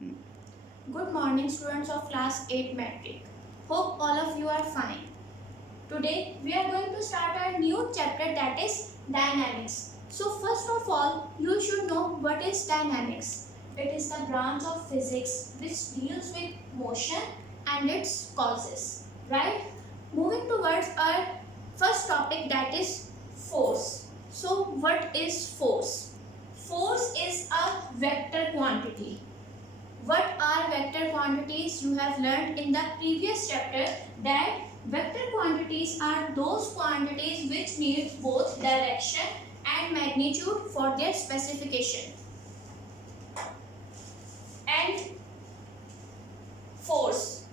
Good morning, students of class 8 metric. Hope all of you are fine. Today we are going to start our new chapter, that is dynamics. So first of all, you should know what is dynamics. It is the branch of physics which deals with motion and its causes, right? Moving towards our first topic, that is force. So what is force? Force is a vector quantity. What are vector quantities? You have learned in the previous chapter that vector quantities are those quantities which need both direction and magnitude for their specification. And force.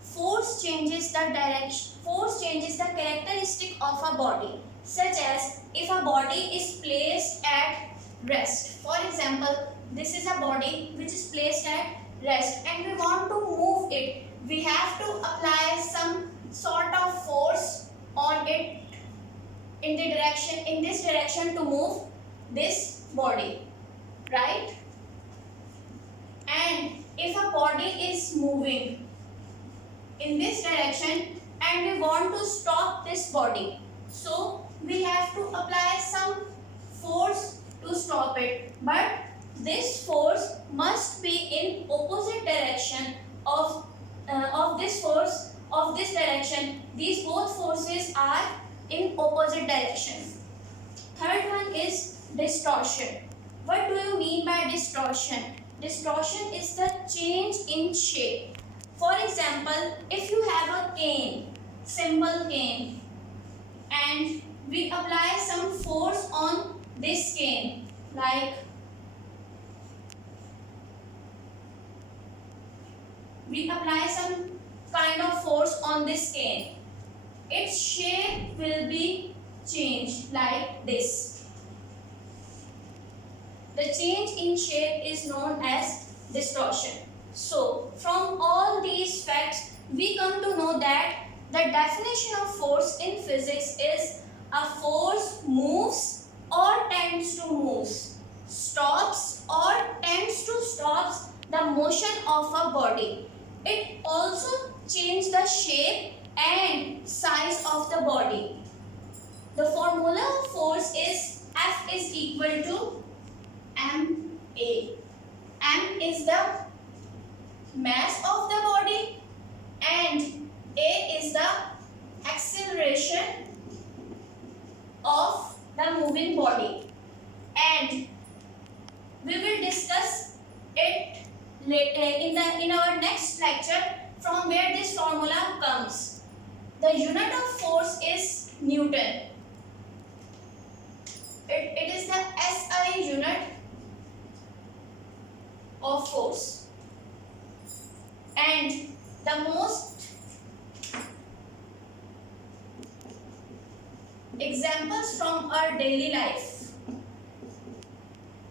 Force changes the direction. Force changes the characteristic of a body, such as if a body is placed at rest. For example, this is a body which is placed at rest and we want to move it. We have to apply some sort of force on it in this direction to move this body, right? And if a body is moving in this direction and we want to stop this body, so we have to apply some force to stop it, but this force must be in opposite direction of this direction. These both forces are in opposite direction. Third one is distortion. What do you mean by distortion? Distortion is the change in shape. For example, if you have a cane, simple cane, and we apply some force on this cane, like we apply some kind of force on this cane, its shape will be changed like this. The change in shape is known as distortion. So, from all these facts, we come to know that the definition of force in physics is a force moves or tends to move, stops or tends to stops the motion of a body. It also changes the shape and size of the body. The formula of force is F is equal to ma. M is the mass of the body and A is the acceleration of the moving body. And we will discuss it in our next lecture from where this formula comes. The unit of force is Newton. It is the SI unit of force. And the most examples from our daily life.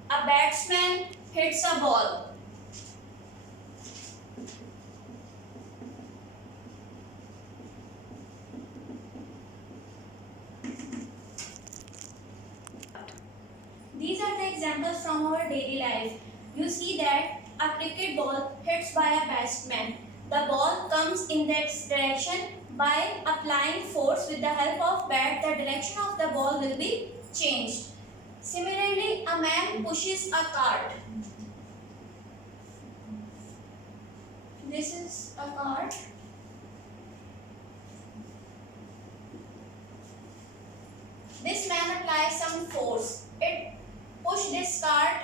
A batsman hits a ball. These are the examples from our daily life. You see that a cricket ball hits by a batsman. The ball comes in that direction. By applying force with the help of bat, the direction of the ball will be changed. Similarly, a man pushes a cart. This is a cart. This man applies some force. It pushes this cart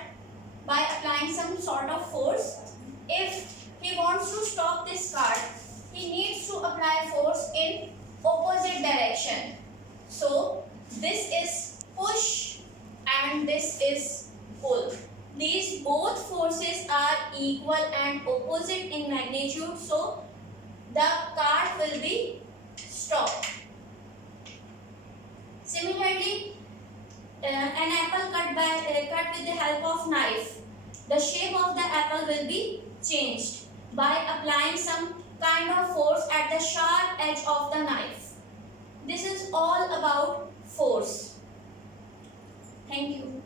by applying some sort of force. If he wants to stop this cart, he needs to apply force in opposite direction. So this is push and this is pull. These both forces are equal and opposite in magnitude, so the cart will be stopped. Similarly, an apple cut with the help of knife. The shape of the apple will be changed by applying some kind of force at the sharp edge of the knife. This is all about force. Thank you.